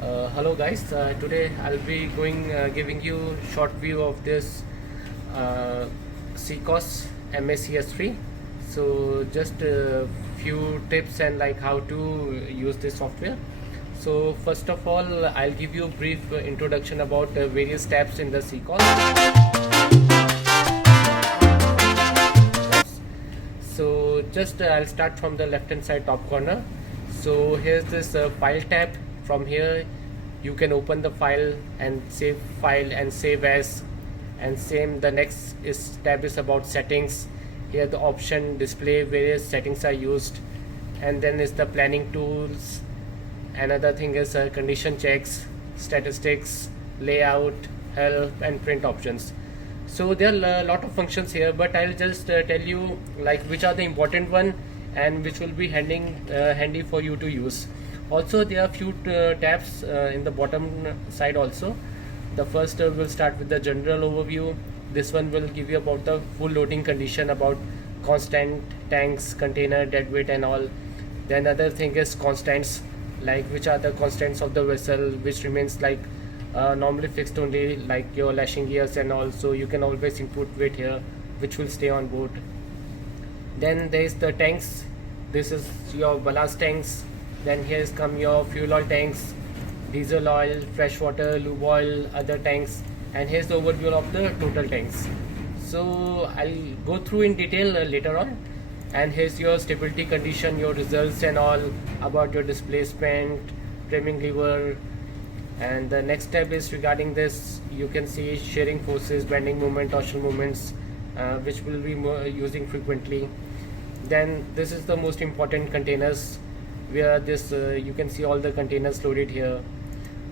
Hello guys, today I'll be giving you short view of this uh, CCOS MACS3. So just a few tips and like how to use this software. So first of all, I'll give you a brief introduction about various tabs in the CCOS. So just I'll start from the left hand side top corner. So here's this file tab. From here you can open the file and save as, and same the next is tab is about settings. Here the option display various settings are used, and then is the planning tools. Another thing is condition checks, statistics, layout, help, and print options. So there are a lot of functions here, but I'll just tell you like which are the important one and which will be handy for you to use. Also there are few tabs in the bottom side also. The first will start with the general overview. This one will give you about the full loading condition, about constant, tanks, container, deadweight and all. Then other thing is constants, like which are the constants of the vessel, which remains like normally fixed only, like your lashing gears, and also you can always input weight here which will stay on board. Then there is the tanks. This is your ballast tanks. Then here's come your fuel oil tanks, diesel oil, fresh water, lube oil, other tanks, and here's the overview of the total tanks. So I'll go through in detail later on. And here's your stability condition, your results and all, about your displacement, trimming lever. And the next step is regarding this, you can see shearing forces, bending moment, torsional moments, which will be using frequently. Then this is the most important containers, where this you can see all the containers loaded here.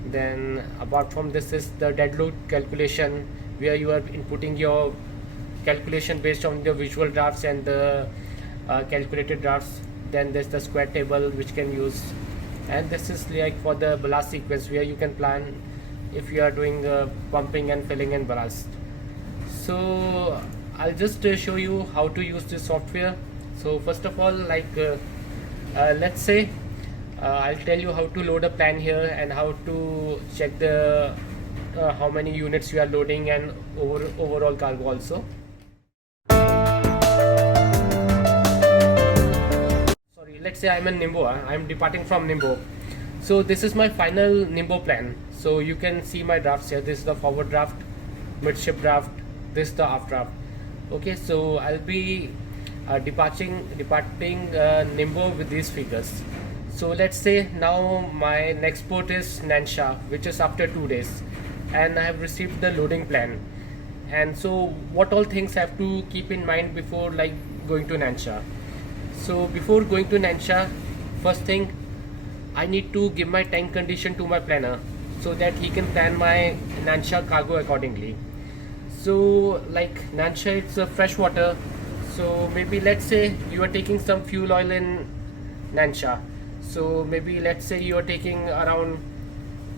Then apart from this is the dead load calculation, where you are inputting your calculation based on the visual drafts and the calculated drafts. Then there's the square table which can use, and this is like for the ballast sequence, where you can plan if you are doing pumping and filling and ballast. So I'll just show you how to use this software. So first of all, like let's say I'll tell you how to load a plan here, and how to check the how many units you are loading, and overall cargo also. Sorry, let's say I'm in Nimbo. I'm departing from Nimbo. So this is my final Nimbo plan. So you can see my drafts here. This is the forward draft, midship draft, this is the aft draft. Okay, so I'll be departing Nimbo with these figures. So let's say now my next port is Nansha, which is after 2 days, and I have received the loading plan. And so what all things I have to keep in mind before like going to Nansha. So before going to Nansha, first thing, I need to give my tank condition to my planner, so that he can plan my Nansha cargo accordingly. So like Nansha, it's a fresh water. So maybe let's say you are taking some fuel oil in Nansha. So maybe let's say you are taking around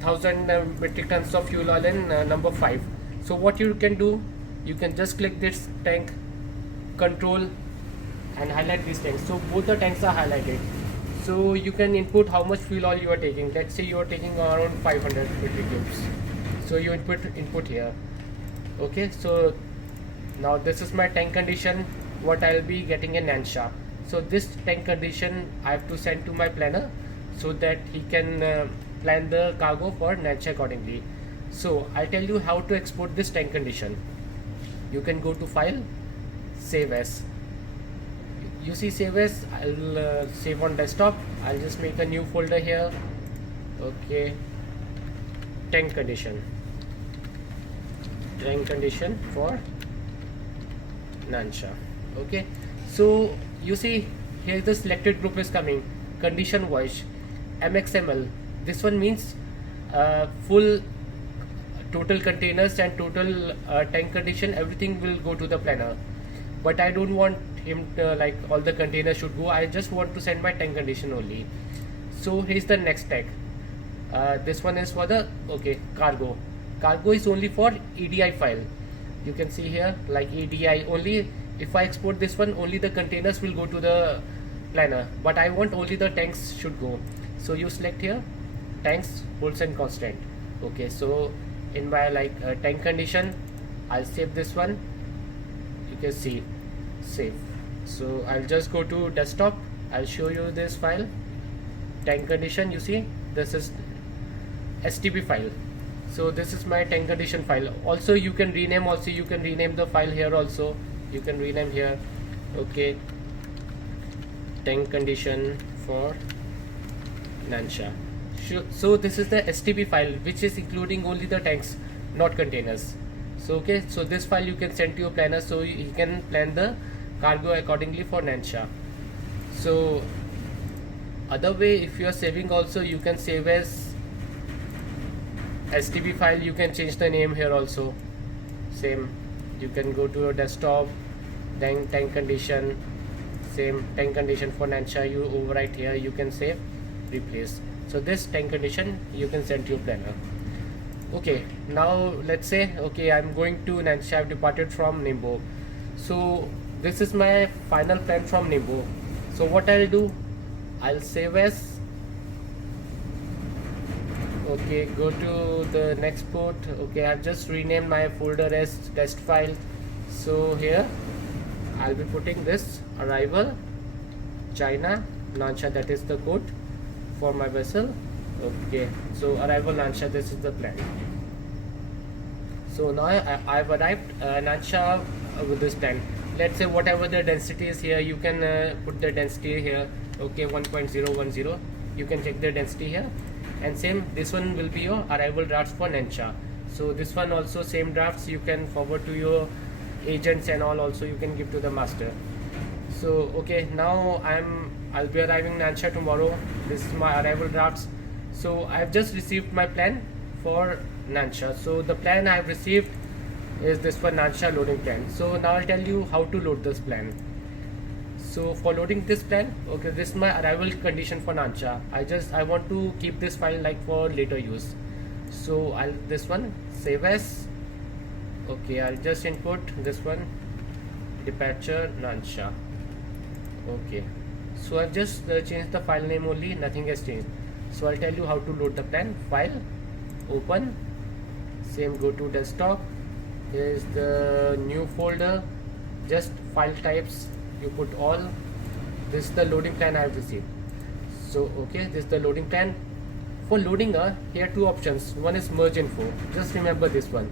1000 metric tons of fuel oil in number 5. So what you can do, you can just click this tank, control, and highlight these tanks. So both the tanks are highlighted. So you can input how much fuel oil you are taking. Let's say you are taking around 500 metric cubes. So you input here. Okay, so now this is my tank condition, what I'll be getting in Nansha. So this tank condition I have to send to my planner, so that he can plan the cargo for Nansha accordingly. So I'll tell you how to export this tank condition. You can go to file, save as. You see save as, I'll save on desktop. I'll just make a new folder here. Okay, tank condition for Nansha. Okay, so you see here the selected group is coming, condition voice, MXML. This one means full total containers and total tank condition, everything will go to the planner. But I don't want him to like all the containers should go. I just want to send my tank condition only. So here's the next tag. This one is for the cargo. Cargo is only for EDI file. You can see here like EDI only. If I export this one, only the containers will go to the planner, but I want only the tanks should go. So you select here tanks holds and constant. Okay, so in my tank condition, I'll save this one. You can see save. So I'll just go to desktop. I'll show you this file, tank condition. You see this is STB file. So this is my tank condition file. Also you can rename the file here also. You can rename here. Okay, tank condition for Nansha. So this is the STB file, which is including only the tanks, not containers. So okay, so this file you can send to your planner, so he can plan the cargo accordingly for Nansha. So other way, if you are saving also, you can save as STB file. You can change the name here also. Same, you can go to your desktop, then tank condition, same tank condition for Nansha. You overwrite here. You can save, replace. So this tank condition you can send to your planner. Okay, now let's say okay, I'm going to Nansha. I've departed from Ningbo. So this is my final plan from Ningbo. So what I'll do, I'll save as. Okay, go to the next port. Okay, I've just renamed my folder as test file. So here I'll be putting this arrival China Nansha, that is the code for my vessel. Okay, so arrival Nansha, this is the plan. So now I've arrived Nansha with this plan. Let's say whatever the density is here, you can put the density here. Okay, 1.010. You can check the density here. And same, this one will be your arrival drafts for Nansha. So this one also same drafts you can forward to your agents and all, also you can give to the master. So okay, now I'll be arriving Nansha tomorrow. This is my arrival drafts. So I've just received my plan for Nansha. So the plan I've received is this for Nansha loading plan. So now I'll tell you how to load this plan. So for loading this plan, okay, this is my arrival condition for Nansha. I want to keep this file like for later use. So I'll this one save as. Okay, I'll just input this one, departure Nansha. Okay, so I've just changed the file name only, nothing has changed. So I'll tell you how to load the plan. File, open, same, go to desktop. Here is the new folder, just file types, you put all. This is the loading plan I have received. So okay, this is the loading plan. For loading here two options. One is merge info. Just remember this one.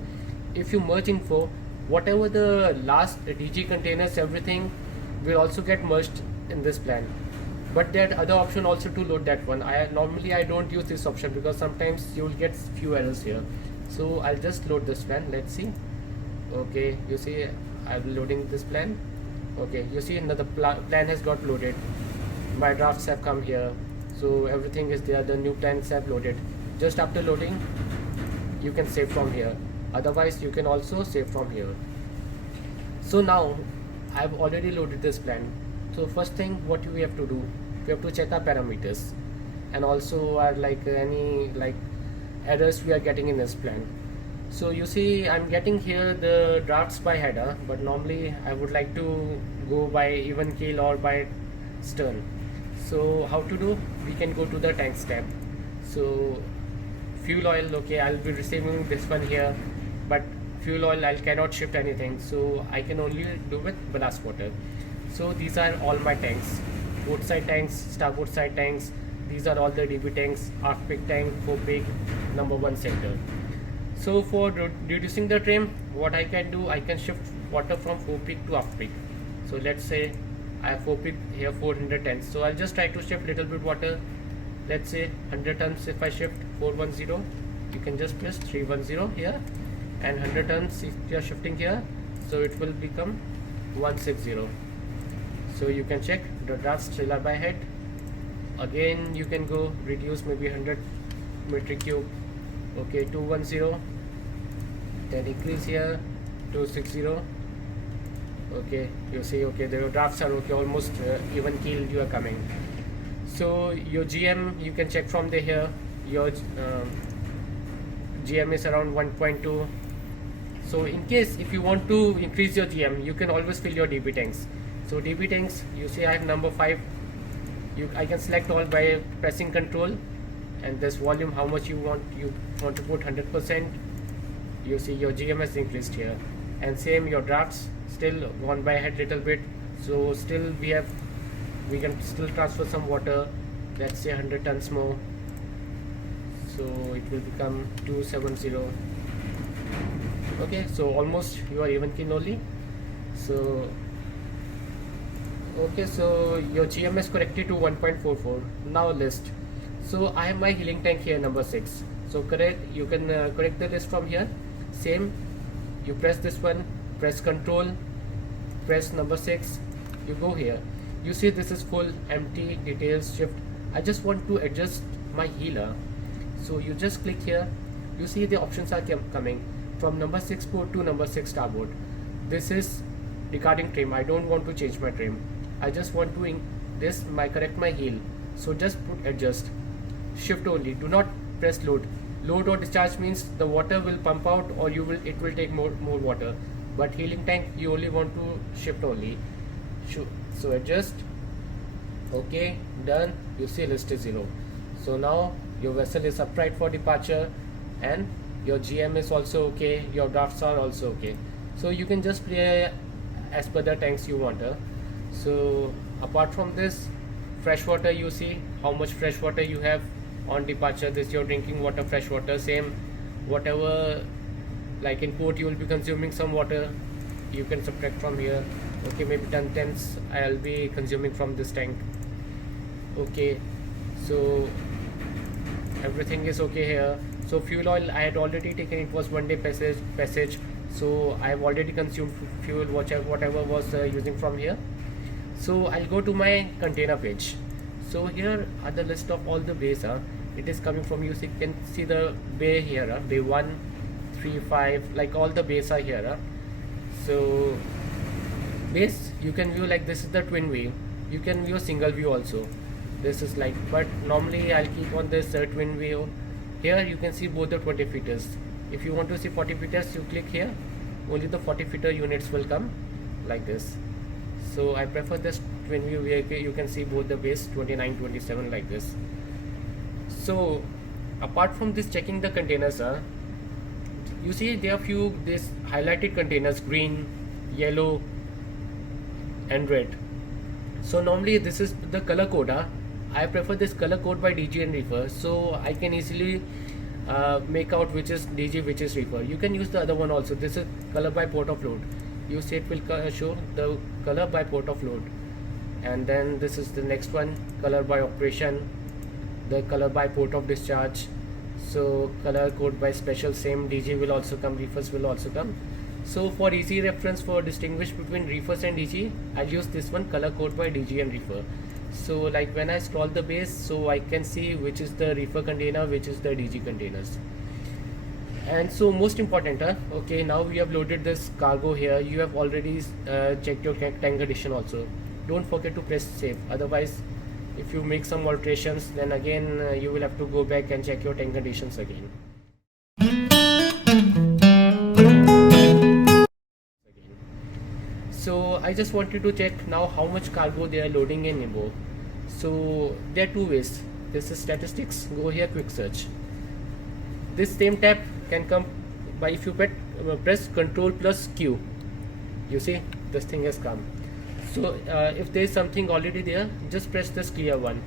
If you merge info, whatever the last DG containers, everything will also get merged in this plan. But that other option also to load that one. Normally I don't use this option because sometimes you will get few errors here. So I'll just load this plan. Let's see. Okay, you see I'm loading this plan. Okay, you see another plan has got loaded. My drafts have come here. So everything is there. The new plans have loaded. Just after loading, you can save from here. Otherwise, you can also save from here. So now I've already loaded this plan. So first thing, what we have to do, we have to check our parameters and also our any errors we are getting in this plan. So you see I'm getting here the drafts by header, but normally I would like to go by even keel or by stern. So how to do? We can go to the tanks tab. So fuel oil, okay, I'll be receiving this one here, but fuel oil I cannot shift anything, so I can only do with ballast water. So these are all my tanks, port side tanks, starboard side tanks. These are all the DB tanks, aft peak tank, forepeak, number 1 center. So for reducing the trim, what I can do, I can shift water from forepeak to aft peak. So let's say I have forepeak here 400 tons. So I'll just try to shift little bit water. Let's say 100 tons. If I shift 410, you can just press 310 here, and 100 tons if you are shifting here, so it will become 160. So you can check the drafts still are by head. Again you can go reduce maybe 100 metric cube. Okay, 210. Then increase here 260. Okay, you see, okay, the drafts are okay, almost even keel you are coming. So your GM you can check from the here. Your GM is around 1.2. So in case if you want to increase your GM, you can always fill your DB tanks. So DB tanks, you see I have number 5. I can select all by pressing Control and this volume, how much you want to put 100%. You see your GMS increased here, and same your drafts still gone by ahead little bit, so still we can still transfer some water, let's say 100 tons more, so it will become 270. Okay, so almost you are even keen only. So okay, so your GMS corrected to 1.44. Now list. So I have my healing tank here, number 6. So you can correct the list from here. Same, you press this one, press control, press number 6, you go here. You see this is full, empty, details, shift. I just want to adjust my healer. So you just click here. You see the options are coming from number 6 port to number 6 starboard. This is regarding trim. I don't want to change my trim. I just want to correct my heel. So just put adjust, shift only. Do not press load. Load or discharge means the water will pump out, or it will take more water. But healing tank, you only want to shift only. So adjust. Okay, done. You see list is 0. So now your vessel is upright for departure, and your GM is also okay. Your drafts are also okay. So you can just play as per the tanks you want. So apart from this, fresh water, you see how much fresh water you have on departure. This is your drinking water, fresh water. Same, whatever, like in port you will be consuming some water, you can subtract from here. Okay, maybe 10 tenths I'll be consuming from this tank. Okay, so everything is okay here. So fuel oil I had already taken, it was 1 day passage, so I have already consumed fuel, whatever was using from here. So I'll go to my container page. So here are the list of all the bays. It is coming from you can see the bay here, bay 1, 3, 5, like all the bays are here. So base you can view like this is the twin view. You can view single view also. This is like, but normally I'll keep on this twin view. Here you can see both the 20 feeters. If you want to see 40 feeters, you click here. Only the 40 feeter units will come like this. So I prefer this twin view where you can see both the base 29, 27 like this. So apart from this checking the containers, you see there are few this highlighted containers, green, yellow and red. So normally this is the color code. I prefer this color code by DG and reefer, so I can easily make out which is DG, which is reefer. You can use the other one also. This is color by port of load. You see it will show the color by port of load, and then this is the next one, color by operation, the color by port of discharge. So color code by special, same DG will also come, reefers will also come. So for easy reference, for distinguish between reefers and DG, I'll use this one, color code by DG and reefer. So like when I scroll the base, so I can see which is the reefer container, which is the DG containers. And so most important, okay, now we have loaded this cargo here. You have already checked your tank condition also. Don't forget to press save. Otherwise, if you make some alterations, then again you will have to go back and check your tank conditions again. So I just wanted to check now how much cargo they are loading in Nimbo. So there are two ways. This is statistics. Go here, quick search. This same tab can come by if you press Control plus Q. You see this thing has come. So if there is something already there, just press this clear one.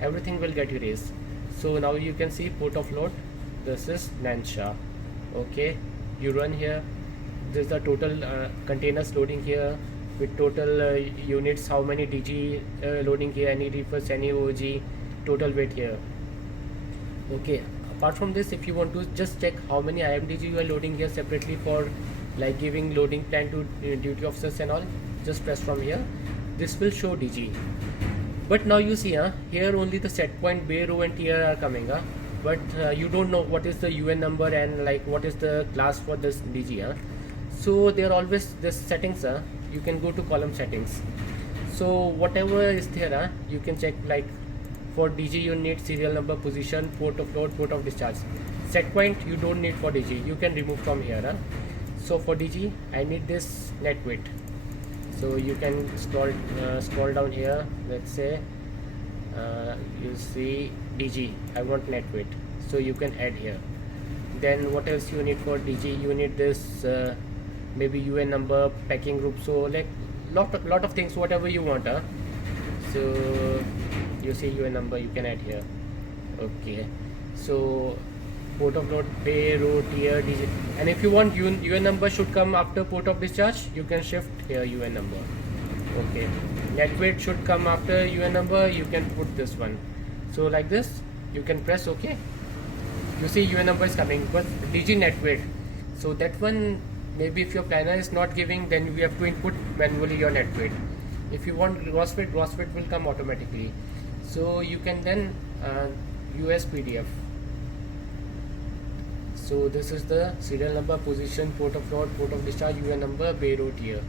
Everything will get erased. So now you can see port of load. This is Nansha. Okay, you run here. This is the total containers loading here with total units, how many DG loading here, any reefers, any OG, total weight here. Okay, apart from this, if you want to just check how many IMDG you are loading here separately for like giving loading plan to duty officers and all, just press from here. This will show DG. But now you see here only the set point, bay, row and tier are coming. But you don't know what is the UN number and like what is the class for this DG. So there are always this settings. You can go to column settings. So whatever is there, you can check like for DG you need serial number, position, port of load, port of discharge. Set point you don't need for DG. You can remove from here. So for DG I need this net weight. So you can scroll down here. Let's say you see DG, I want net weight, so you can add here. Then what else you need for DG? You need this maybe UN number, packing group, so like lot of things, whatever you want. So you see UN number, you can add here. Okay, so port of load, pay, route, year, DG, and if you want UN number should come after port of discharge, you can shift here UN number. Okay, net weight should come after UN number, you can put this one. So like this, you can press OK. You see UN number is coming, but DG net weight. So that one, maybe if your planner is not giving, then you have to input manually your net weight. If you want gross weight will come automatically. So you can then US PDF. So this is the serial number, position, port of load, port of discharge, UN number, bay route here.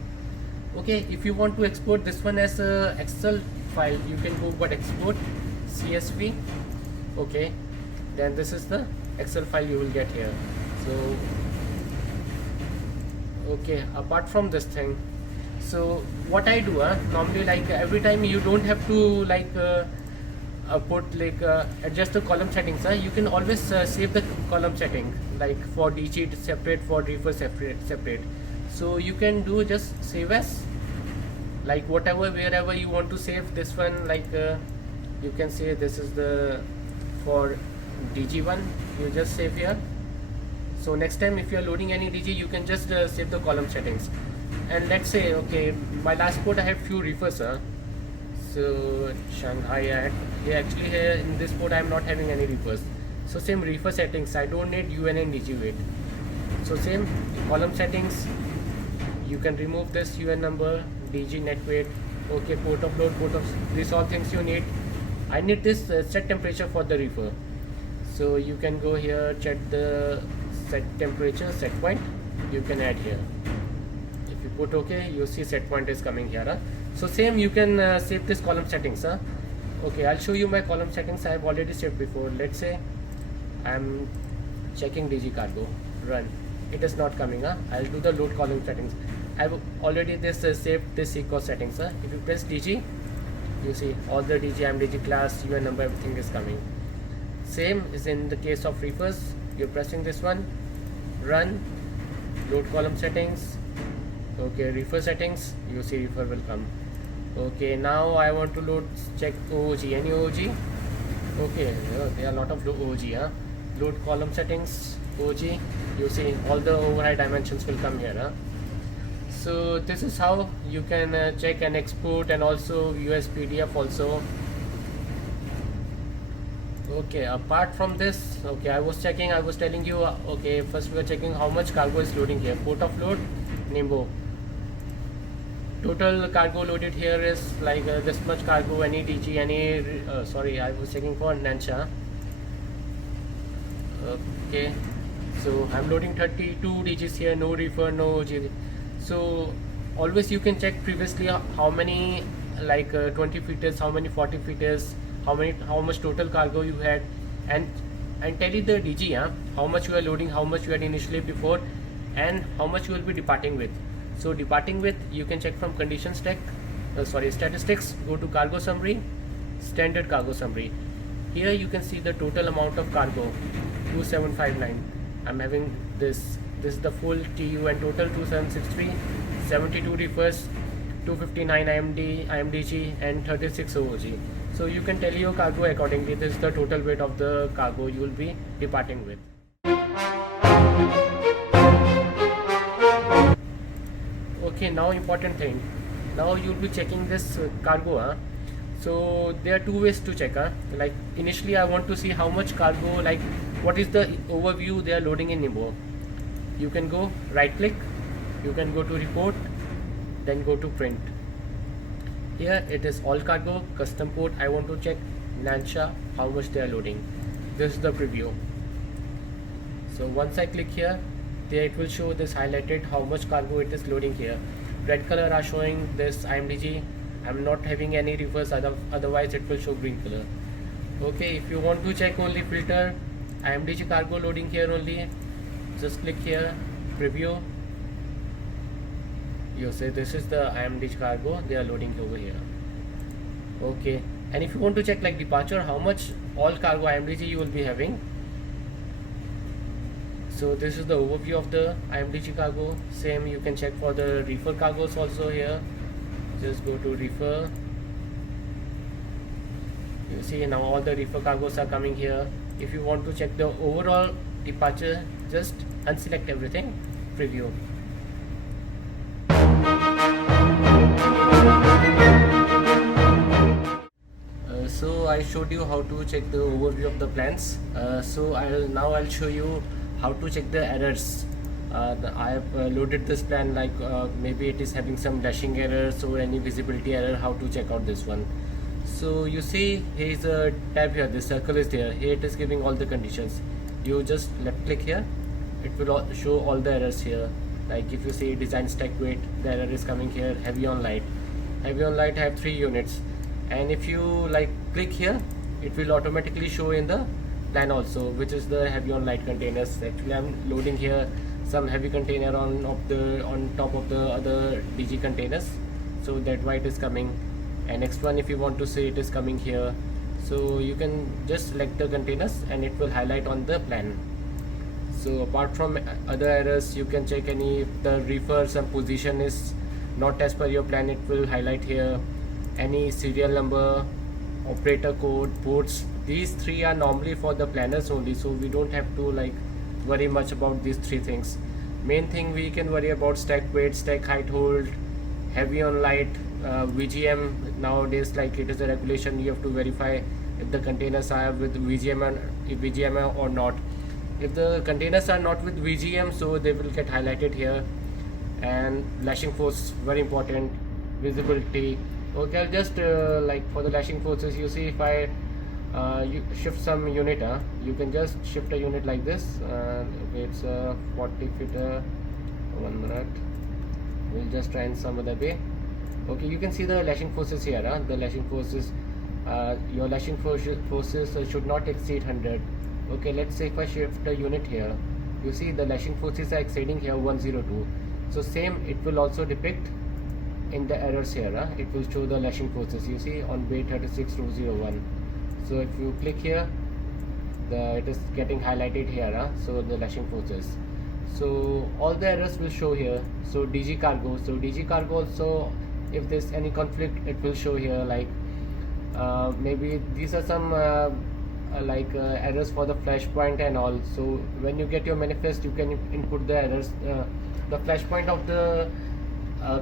Okay, if you want to export this one as a Excel file, you can go but export CSV. Okay, then this is the Excel file you will get here. So okay, apart from this thing, so what I do normally, like every time you don't have to like put like adjust the column settings. You can always save the column setting, like for DG separate, for refer separate. So you can do just save as, like whatever, wherever you want to save this one, like you can say this is the for DG one, you just save here. So next time if you are loading any DG, you can just save the column settings. And let's say, okay, my last port I have few refers. So Shanghai, actually here in this port I am not having any refers. So same refer settings, I don't need UN and DG weight. So same column settings, you can remove this UN number, DG net weight. Okay, port of load, port of, these all things you need. I need this set temperature for the refer. So you can go here, check the set temperature, set point, you can add here. If you put OK, you see set point is coming here. So same you can save this column settings. Okay, I'll show you my column settings I have already saved before. Let's say I'm checking DG cargo, run, it is not coming. I'll do the load column settings. I've already saved this eco settings. If you press DG, you see all the DG, IMDG class, UN number, everything is coming. Same is in the case of refers. You're pressing this one, run, load column settings. Okay, refer settings, you see refer will come. Okay, now I want to load, check OOG, any OOG. Okay, there are a lot of OOG. Load column settings, OOG, you see all the override dimensions will come here. So this is how you can check and export, and also US PDF also. Okay, apart from this, okay, I was telling you, okay, first we are checking how much cargo is loading here. Port of load, Ningbo. Total cargo loaded here is like this much cargo, any DG, any, sorry, I was checking for Nansha. Okay, so I'm loading 32 DGs here, no refer, no OG. So always you can check previously how many, like 20 feeters, how many 40 feeters, how much total cargo you had, and tell you the DG, how much you are loading, how much you had initially before, and how much you will be departing with. So departing with, you can check from condition statistics, go to cargo summary, standard cargo summary. Here you can see the total amount of cargo, 2759. I'm having this is the full TU and total 2763, 72 refers, 259 IMDG and 36 OOG. So you can tell your cargo accordingly. This is the total weight of the cargo you will be departing with. Okay, now important thing. Now you'll be checking this cargo. So there are two ways to check. Like initially I want to see how much cargo, like what is the overview they are loading in Ningbo. You can go right click, you can go to report, then go to print. Here it is all cargo, custom port. I want to check Nansha, how much they are loading. This is the preview. So once I click here, there it will show this highlighted how much cargo it is loading here. Red color are showing this IMDG. I'm not having any reverse, otherwise it will show green color. Okay, if you want to check only filter IMDG cargo loading here only, just click here, preview. You say this is the IMDG cargo, they are loading over here. Okay, And if you want to check like departure, how much all cargo IMDG you will be having. So this is the overview of the IMDG cargo. Same you can check for the reefer cargos also here. Just go to reefer. You see now all the reefer cargos are coming here. If you want to check the overall departure, just unselect everything, preview. So I showed you how to check the overview of the plans. So I'll show you how to check the errors. I have loaded this plan, like maybe it is having some dashing errors or any visibility error. How to check out this one? So you see here is a tab here. This circle is there. Here it is giving all the conditions. You just left click here. It will show all the errors here. Like if you see design stack weight, the error is coming here. Heavy on light. Heavy on light have 3 units. And if you like click here, it will automatically show in the plan also, which is the heavy on light containers. Actually I'm loading here some heavy container on top of the other DG containers, so that why it is coming. And next one, if you want to say, it is coming here, so you can just select the containers and it will highlight on the plan. So apart from other errors, you can check any if the reefer some position is not as per your plan, it will highlight here. Any serial number, operator code, ports, these 3 are normally for the planners only, so we don't have to like worry much about these 3 things. Main thing we can worry about stack weight, stack height hold, heavy on light, VGM. Nowadays like it is a regulation, you have to verify if the containers are with VGM or not. If the containers are not with VGM, so they will get highlighted here. And lashing force, very important, visibility. Okay, I'll just like for the lashing forces, you see if I you shift some unit, you can just shift a unit like this. Okay, it's 40 feet. 1 minute. We'll just try in some other way. Okay, you can see the lashing forces here. The lashing forces, your lashing forces should not exceed 100. Okay, let's say if I shift a unit here, you see the lashing forces are exceeding here 102. So same, it will also depict in the errors here. It will show the lashing forces, you see on bay 36201. So if you click here, it is getting highlighted here. So the lashing forces, so all the errors will show here. So DG cargo, also, if there's any conflict, it will show here. Like maybe these are some errors for the flashpoint and all. So when you get your manifest, you can input the errors, the flashpoint of the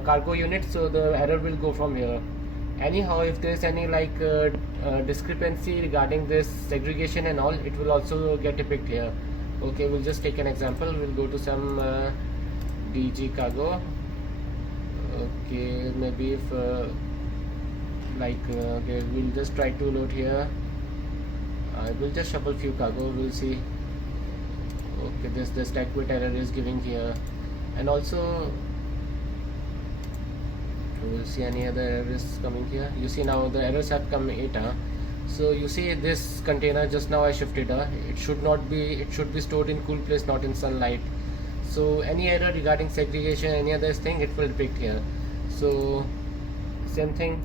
cargo unit, so the error will go from here. Anyhow, if there's any like discrepancy regarding this segregation and all, it will also get depicted here. Okay, we'll just take an example. We'll go to some DG cargo. Okay, maybe if okay, we'll just try to load here. I will just shuffle few cargo, we'll see. Okay, this stack weight error is giving here. And also we'll see any other errors coming here. You see now the errors have come 8. So you see this container, just now I shifted. It should not be, it should be stored in cool place, not in sunlight. So any error regarding segregation, any other thing, it will depict here. So same thing,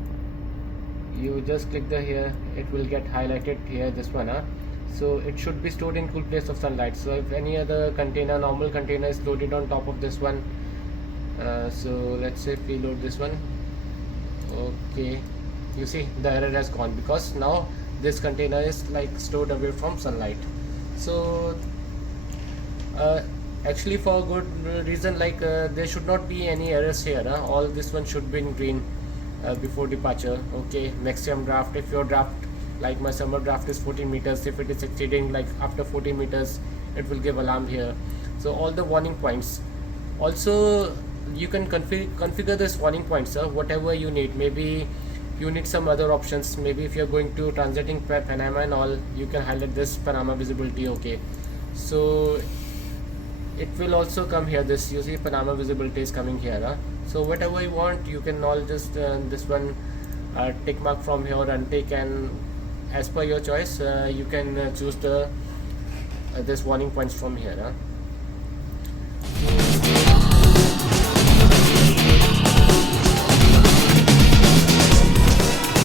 you just click the here, it will get highlighted here, this one. So it should be stored in cool place of sunlight. So if any other container, normal container, is loaded on top of this one, so let's say if we load this one, okay, you see the error has gone because now this container is like stored away from sunlight. So actually for good reason, like there should not be any errors here. All this one should be in green before departure. Okay, maximum draft, if your draft, like my summer draft is 14 meters, if it is exceeding like after 14 meters, it will give alarm here. So all the warning points. Also you can configure this warning points, whatever you need. Maybe you need some other options. Maybe if you're going to transiting Panama and all, you can highlight this Panama visibility. Okay, so it will also come here. This, you see Panama visibility is coming here. So whatever you want, you can all just this one tick mark from here and take, and as per your choice you can choose the this warning points from here.